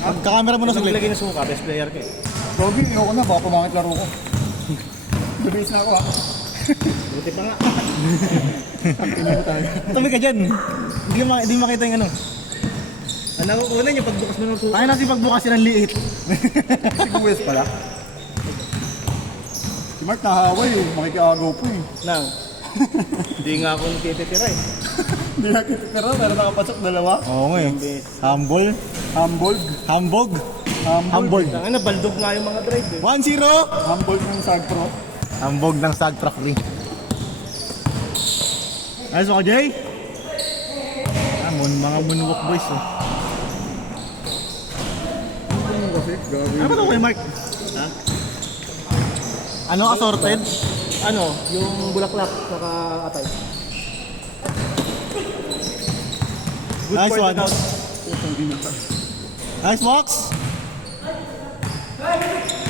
Pagka-camera mo na saglit. Lagay na suka, best player ka eh. Gogi, ayoko na, baka pumangit laro ko. Debase na ako ha. Buti pa nga. Ina mo tayo. Tabi ka dyan. Hindi makita yung ano. Ang nakukunan yung pagbukas mo ng suka. Kaya nasi pagbukas yun ang liit. Si West pala. Si Mark nahaway eh, makikiagaw po eh. Nang, hindi nga ako natitira eh. Hindi nakikitira, pero nakapasok dalawa. Oo nga eh. Humble. Hamburg. Hambog. Hamburg. Tangin na, baldog nga yung mga drive eh. 1-0. Hamburg ng Sag Pro. Hambog ng Sag Truck Ring. Ayos ako, Jay. Mga moonwalk boys oh. Ano kasi? Gabi. Ano ba ito kay Mark? Ha? Ano assorted? Ano, yung bulaklak, saka atay. Good Nice for one. the count. Putang ginata. Nice box.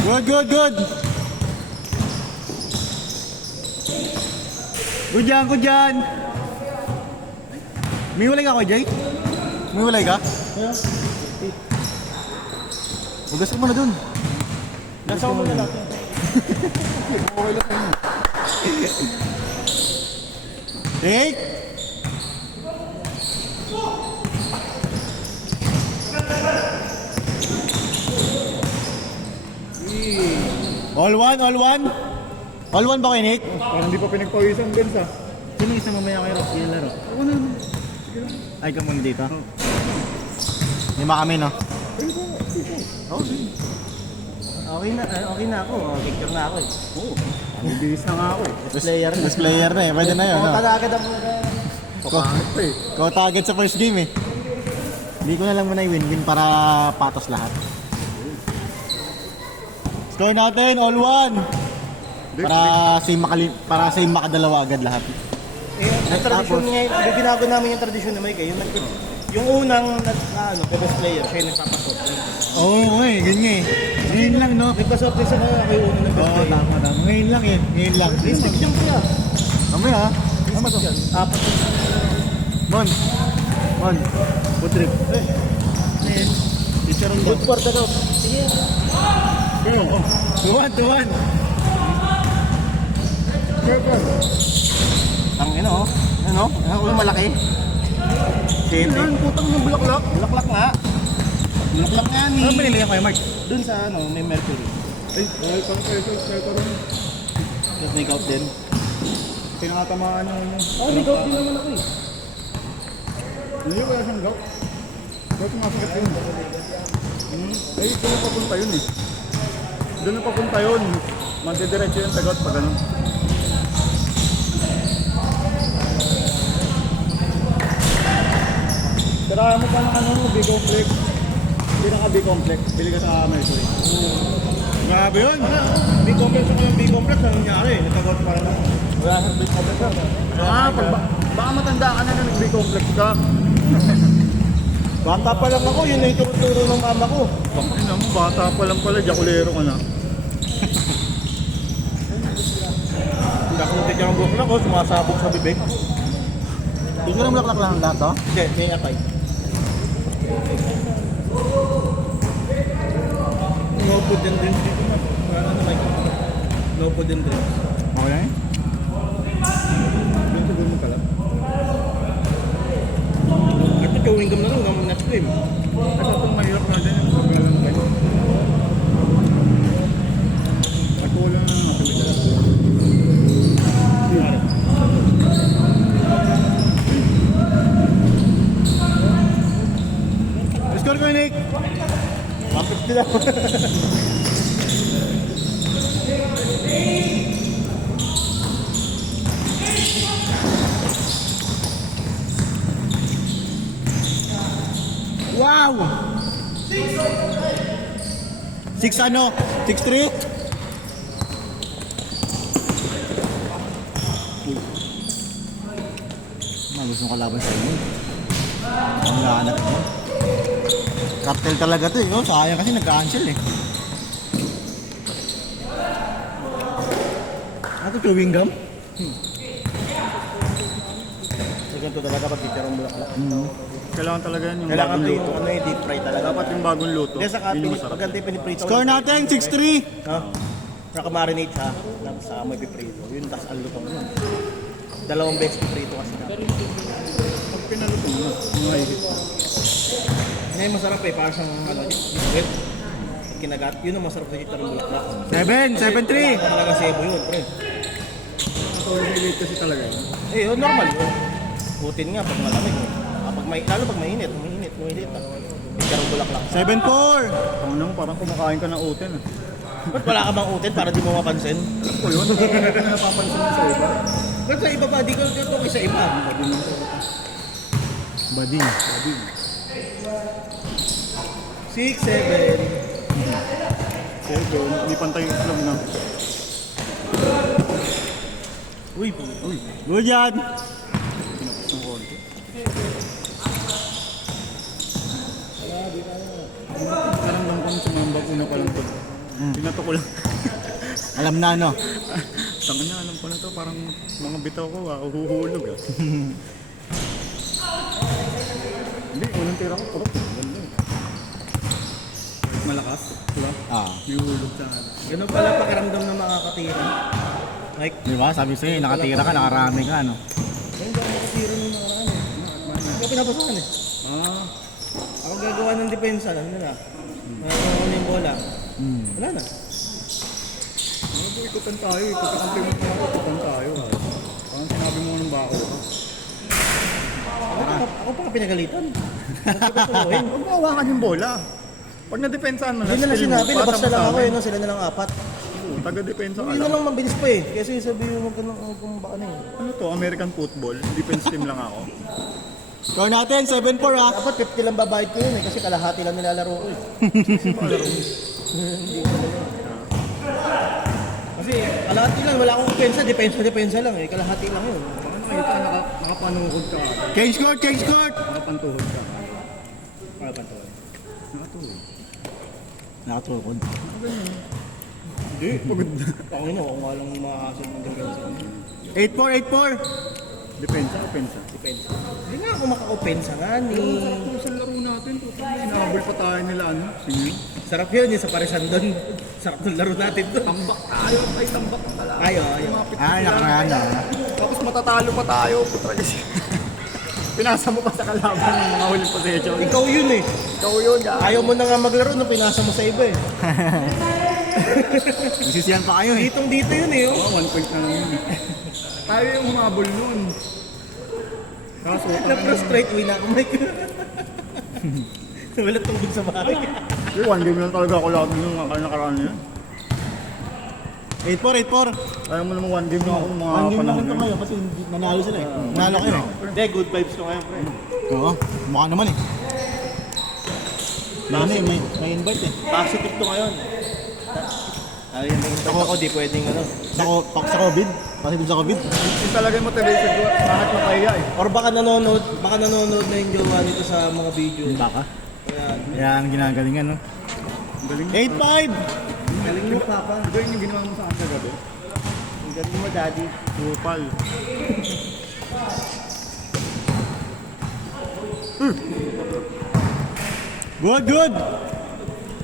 Good, good, good. Good yan, good yan. May walay ka ko, Jay? May walay ka? Hugas mo na dun. Nasa mo na natin. Okay lang tayo. Take. All one, all one. All one ba kayo, Nick? Parang hindi pa pinagpawisan din sa. Sino isa mamaya kayo, Rocky, yung laro? Ako na naman. Ay, ka muna dito. Lima kami, no? Okay na ako. Picture na ako eh. Oo. Bibihis na nga ako eh. Best player na. Best player na eh. Pwede na yun, no? Agad ang Papangit pa eh. Ikaw target sa first game, eh. Hindi ko na lang muna i-win-win para patos lahat. Score natin, all one. Para same makadalawa agad lahat. Ang tradisyon ngayon, yung ginagawa namin yung tradisyon na may kayo. Yung unang best player, siya yung nagpapasok. Oo, ganyan eh. Ngayon lang, no? Nagpasok din sa mga kayo unang ng best Oo, player. tama. Ngayon lang eh. Ngayon lang. Instinct yung kuya. Mamaya, ha? Tama to. Apat. Mon. Good trip. Teacher on good for the count. Sige. Tuwan. Ang ino, oh. Ano? Ano malaki? Shit. Ano putang ng bulaklak? Bulaklak nga. Bulaklak nga ni. Ano pinili ko, Mark? Dun sa may Mercury. Ay, dahil pang pesos, kaya parang Tapos may count din. pinakatamaan yung... May count din naman ako eh. Hindi, wala siyang gout. Gout masakit yun. Eh, doon na papunta yun eh. Doon na papunta yun. Magdidiretso yung tagot pag ano. Tira mo pa ng ano, B-complex. Hindi na ka B-complex. Bili ka sa Mercury. Grabe yun. B-complex ako ng B-complex. Anong nangyari? Natagot para na. Wala sa B-complex ka. Baka matanda ka na nag-B-complex ka. Bata pa lang ako. Yun na yung tuturo ng mama ko. Bakit naman, bata pa lang pala, jakulero ka na. Kakunti niya ang bulaklak ko. Sumasabog sa bibig. Hindi ko lang laklak lang lahat, oh. Hindi, may atay. No food and drinks dito na. Wala na like. No food and drinks. Okay. Yung siguro mo pala. Ito chewing gum na lang. Gamang nut cream. Kasi itong mahirap na din yung paglalang kayo. Nagkulang na nga kami dala. Score ko, Nick. Kapit sila. Wow! 6 ano? 6-3? Gusto mo kalaban sa inyo. Ang lahanap mo. Cartel talaga to eh. Oh, sayang kasi nag-cancel eh. Ano chewing gum? So ganito talaga pag teacher ang bulaklak. Kailangan talaga yan yung Kailangan bagong ko luto. yung ano yung deep fry talaga. Dapat yung bagong luto. Hindi, saka Yun yung masarap. maganda yung piniprito. Score natin, 6-3. Ha? Naka-marinate siya. Tapos saka mo ipiprito. Yun, tas ang lutong yun. Dalawang beses piprito kasi na. Pag pinaluto mo, mahihit. Ngayon masarap eh. Parang siyang ano, biscuit. Kinagat. Yun ang masarap sa chicharon bulaklak. 7-3. Talaga sebo yun, pre. Matulog na kasi talaga yun. Eh, yun, normal yun. Putin nga pag malamig. Pag may, lalo pag mainit. Mainit. Chicharon bulaklak. 7-4. Ang nang parang kumakain ka ng uten. Ba't wala ka bang utin para di mo mapansin? O yun, hindi ka na napapansin mo sa iba. Ba't sa iba ba? Di ko okay sa iba. Bading. 6, 7. Siyempre, hindi pantay yung itlog na. Uy. Good yan. Pinapos ng konti. Naramdam ko nung sumambag una pa lang to. Pinato ko lang. Alam na ano. Tanga na, alam ko na to. Parang mga bitaw ko, uhuhulog ah. Hindi, unang tira ko, puro. Ganda eh. Malakas, diba? May hulog sa ano. Ganun pala pakiramdam ng makakatira. Like, Di ba? Sabi sa'yo, nakatira ka, nakarami ka, ano? hindi ako makatira ng mga ano. Hindi ko pinapasahan eh. Ah, Ako gagawa ng depensa, ano na. Ano yung bola. Wala na. ano po, ikutan tayo eh. Pagka-compliment mo ako, ikutan tayo. Parang sinabi mo ng bako ka. Ako pa ka pinagalitan. Huwag ko tuloyin. Huwag mo hawakan yung bola. Pag na-depensahan mo na, Hindi na lang skill mo, sinabi, labas patama na lang sa ako amin. eh, no? Sila na lang apat. Taga-depensa ka Hindi na lang. lang mabilis pa eh. Kasi sabihin mo kung baka na eh. Ano to, American football? Defense team lang ako. Score natin, 7-4 ah. Dapat 50 lang babayad ko yun eh, kasi kalahati lang nilalaro ko eh. Hindi ko talaga. Kasi kalahati lang, wala akong depensa lang eh, kalahati lang yun. Baka nakita, nakapanuhod ka. Change court. Nakapantuhod ka. Para pa to. Nakatuhod. Nakatukod. Hindi. Pagod na. Ako yun, ako nga lang makakasal ng depensa. 8-4. Depensa, opensa. Depensa. Hindi nga ako maka-opensa nga ni. Sarap po sa laro natin. Inahabol pa tayo nila, ano? Sige. Sarap yun, yung sa parisan doon. Sarap ng laro natin doon. Tambak tayo. Ay, tambak na pala. Ayaw. Lumapit na Ay, sila. nakaraan na. Tapos matatalo pa tayo. Putra kasi. Pinasa mo pa sa kalaban ng mga huling possession. Ikaw yun eh. Ikaw yun, guys. Ayaw mo na nga maglaro nung pinasa mo sa iba eh. Isisiyan pa kayo eh. Dito yun eh. Oh. Oh, 1 point na lang yun. Tayo yung humabol nun. Kaso, Na-frustrate, uwi na ako, Mike. Wala tungkol sa bahay. Yung 1 game lang talaga ako lahat yung nakaraan niya. 8-4. Ayaw mo naman 1 game lang ako mga Ang game panahon naman ito na. ngayon kasi nanalo sila eh. Nanalo kayo eh. Hindi, good vibes ko ngayon, pre. Oo, mukha naman eh. May invite eh. Positive to ngayon. Ay, yung invite ako, di pwedeng ano. Sa COVID. Kasi dun sa COVID. Yung talaga yung motivated ko, bakit makahiya eh. Or baka nanonood na yung jowa nito sa mga video. Baka. Kaya, Kaya ang ginagalingan no. Ang galing. 8-5. galing mo, Papa. Ang galing yung ginawa mo sa akin sa gabi. Ang galing mo, Daddy. Kupal. Good.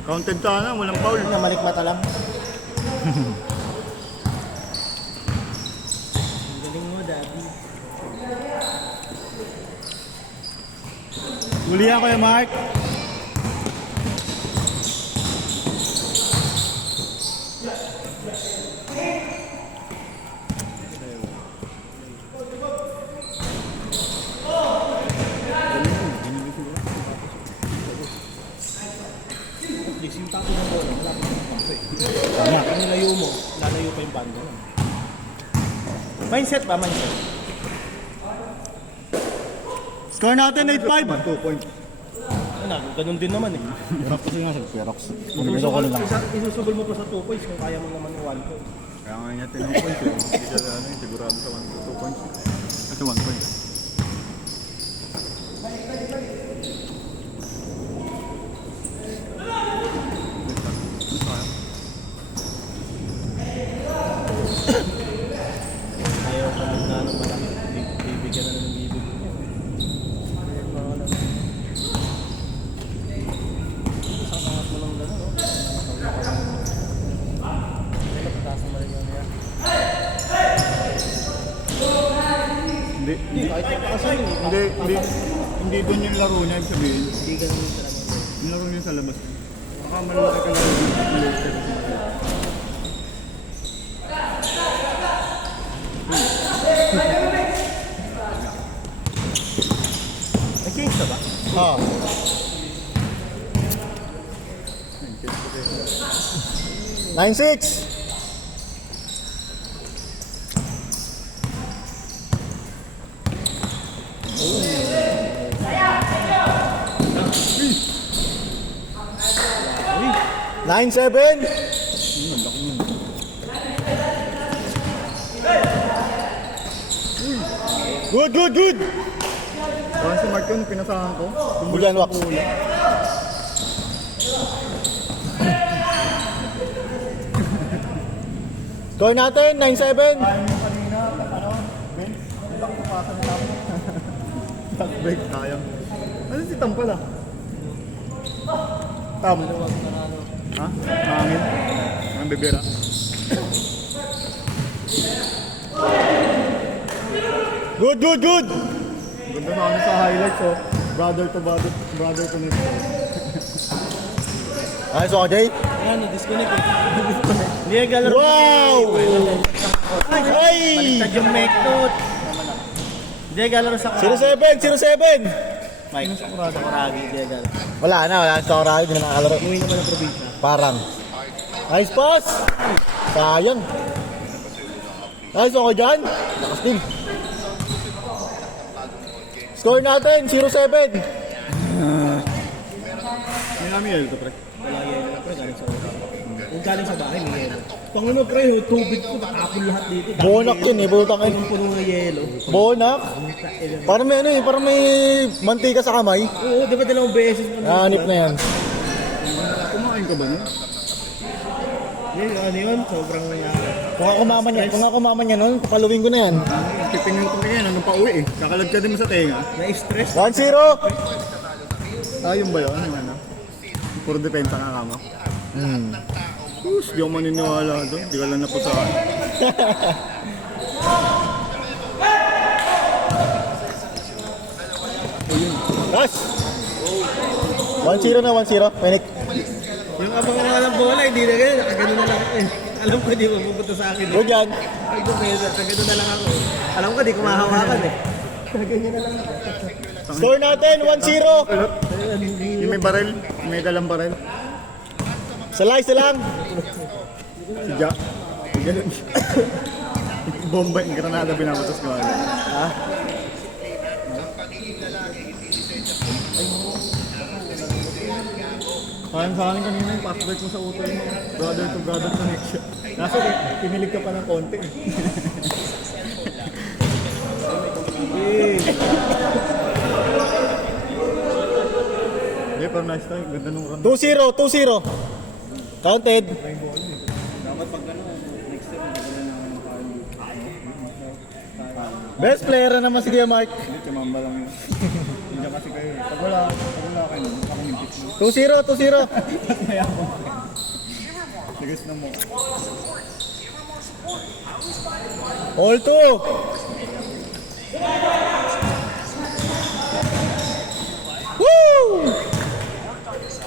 Counted sana, walang foul. Namalik mata lang. Ang galing mo, Daddy. Huli ako ya Mark. At least yung tapo ng bola, wala pa ng tapo eh. Tama. Ang nilayo mo, lalayo pa yung bando. Mindset ba? Mindset. Score natin 8-5. 2 point. Ano, ganun din naman eh. Pero kasi nga sa Perox. Magbigaw ko na lang. Isusubol mo pa sa 2 points kung kaya mo naman yung 1 point. Kaya nga niya 10 points eh. Hindi siya ano, sigurado sa 2 points. Ito 1 point. Ayaw ka na ng malaki. Bibigyan na ng bibig. Hindi, kahit nagpakasal yun eh. Hindi doon yung laro niya, ibig sabihin. Hindi ganun yung talaga. Yung laro niya sa labas. Baka malalaki ka laro niya. Nag-change na ba? Ah. Nine six. Nine seven. Good, good, good. Parang si Mark yun, pinasahan ko. Julian Wax. Score natin, 9-7. Ayaw niyo kanina, ano, Ben? Ilang kupasa na namin. Duck break, kaya. Ano si Tam pala? Tam. Ha? Hangin? Ang bibira? Good, good, good. Ganda na ano sa highlights, oh. Brother to nito. Ayos ako, Jay. Ayan, disconnect eh. Hindi naglalaro. Wow! Ay! Baliktad yung mektot. Hindi naglalaro sa 07, 07. Mike, sa Kuragi, hindi naglalaro. Wala na sa Orayo, hindi na nakakalaro. Umuwi naman ng probinsya. Parang. Nice pass! Sayang. Ayos ako dyan. Lakas din. Score natin, 07. May namin yun ito, pre. Wala yelo na pre, galing sa utak. Kung galing sa bahay, may yelo. Pangano pre, tubig ko, nakapon lahat dito. Bonak yun eh, butang eh. Punong-puno ng yelo. Bonak. Parang may ano eh, parang may mantika sa kamay. Oo, di ba dalawang beses na Hanip na yan. Kumain ka ba nun? Ano yun? Sobrang Kung ako mama niya nun, papaluin ko na yan. Titingin ko ngayon, ano pa uwi eh. Kakalagka din mo sa tenga. na-stress. 1-0. Yung ba yun? Ano? Puro depensa ka kama. Sus, di ako maniniwala doon. Di ka lang napusahan. Ras! 1-0 na, 1-0. Panic. Yung abang nga ng bola, hindi na ganyan. Nakagano na lang ako eh. Alam ko, di mapupunta sa akin. Good yan. Ay, kung kaya, nakagano na lang ako. Alam ko, di ko mahawakan eh. Ganyan na lang ako. Score natin, 1-0. Yung may baril, may dalang baril. Isa lang. Si Jack. Ganun. Bomba yung granada binabatos ko. Ha? Parang sa akin kanina yung password mo sa utol mo. Brother to brother connection. Kaso pinilig ka pa ng konti eh. Hindi, pero nice tayo. Ganda nung run. 2-0, 2-0. Counted. Dapat pag ano, next time, maganda na ako Best player na naman si Kuya Mark. Hindi, chamamba lang yun. Hindi kasi kayo eh. Pag wala kayo, ako yung pitch mo. 2-0, 2-0. Kaya ako. Tigas na mo. All 2. Woo!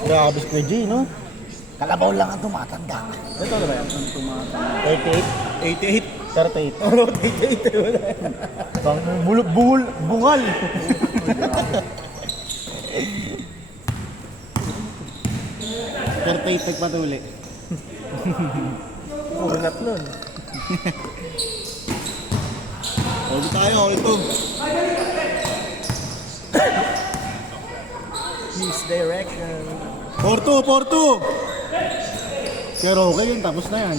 Grabe si Kuya G, no? Kalabaw lang ang tumatanda. Ito na ba yan? Ang tumatang. 88. 88. 38. Ano, 88 wala. Bungal. Pagpatuli. Ulat nun. All tayo, all 2. Misdirection. 4-2, 4-2. Pero okay yun, tapos na yan.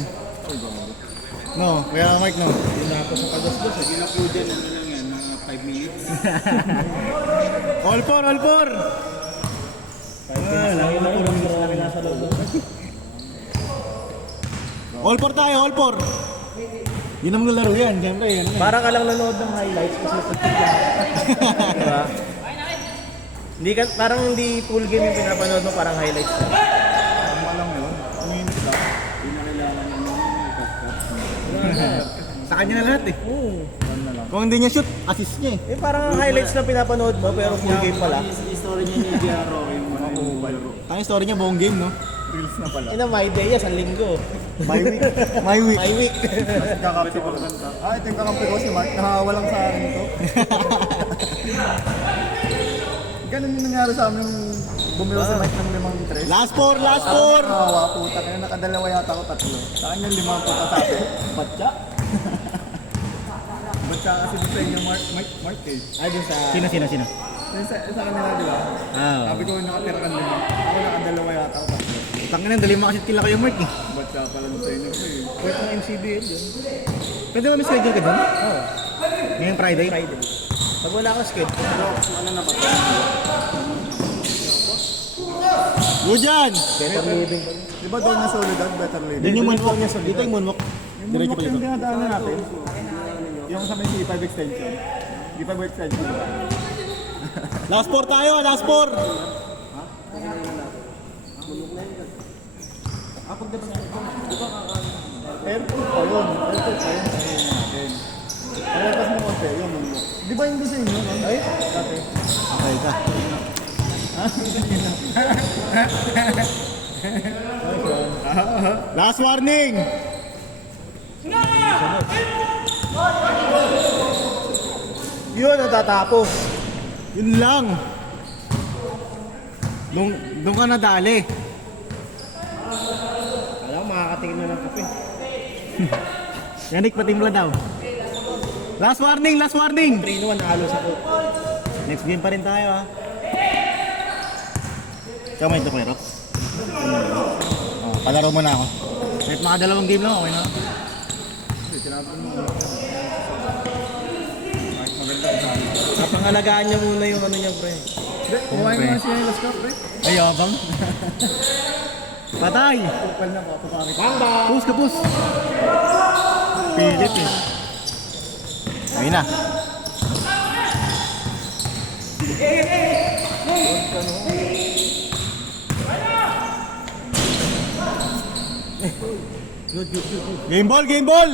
No, Kuya Mark, no? Yun na ako sa kagastos eh. Ginaploaded ano lang yan, mga 5 minutes. All 4, all 4. Lagi na ko lang nasa loob. All 4 tayo, all 4. Yun ang laro yan, siyempre. Yan. Parang ka lang nanood ng highlights kasi pagtigla. Diba? Hindi ka, parang hindi full game yung pinapanood mo, parang highlights lang. Tama lang yun. Minutes lang. Hindi na kailangan yung cut-cut. Sa kanya na lahat eh. Oo. Run na lang. Kung hindi niya shoot, assist niya eh. Eh parang highlights na pinapanood mo pero full game pala. Story niya ni Diaro yung mga laro. Tanging story niya, buong game, no? Reels na pala. Ina my day sa linggo. My week. My week. My week. Kakampi ko kanta. Ito yung kakampi ko si Mark. Nahawa lang sa akin ito. Ganun yung nangyari sa amin nung bumiro sa mic ng 5-3. Last four, last four! Nahawa, puta. Kaya nakadalawa yata ako 3. Sa akin yung 5 puta sa akin. Batya? Batya kasi dito sa inyo, Mark eh. Ay dun sa... Sino? Yung sa kanila, di ba? Ah, Sabi ko yung nakatira ka 5. Ako nakadalawa yata ako 3. tangin na, dali mo kasi tila kayo, Mark eh. Batya pala dun sa inyo eh. Pwede ng MCBL yun. Pwede ba may schedule ka doon? Oo. Ngayong Friday? Friday. Pag wala kang schedule. Ano na ba? Good yan! Better living. Di ba doon na Soledad, better living? Doon yung moonwalk. Dito yung moonwalk. Yung Diretso moonwalk pa yung dito. dinadaanan natin. Yung sa may C5 extension. C5 extension. Last four tayo, last four! Airport pa yun. Airport pa yun. Natin. Palapas mo konti, yun moonwalk. Di ba yung doon sa inyo? Ay, dati. Okay ka. Last warning! Yun ang tatapos. Yun lang. Doon ka nadali. Alam, makakatingin na ng kape. Yannick, patimpla daw. Last warning, last warning! 3-1 nakalos ako. Next game pa rin tayo ha. Ikaw may ito, Rox. Oh, palaro mo na ako. Kahit makadalawang game lang, okay na. Napangalagaan niya muna yung ano niya, pre. Hindi, kumain mo na siya yung last cup, eh. Ay, abang. Patay! Kupal na po, pumamit. Pus ka, pus! Pilit eh. Ayun na. Game ball, game ball!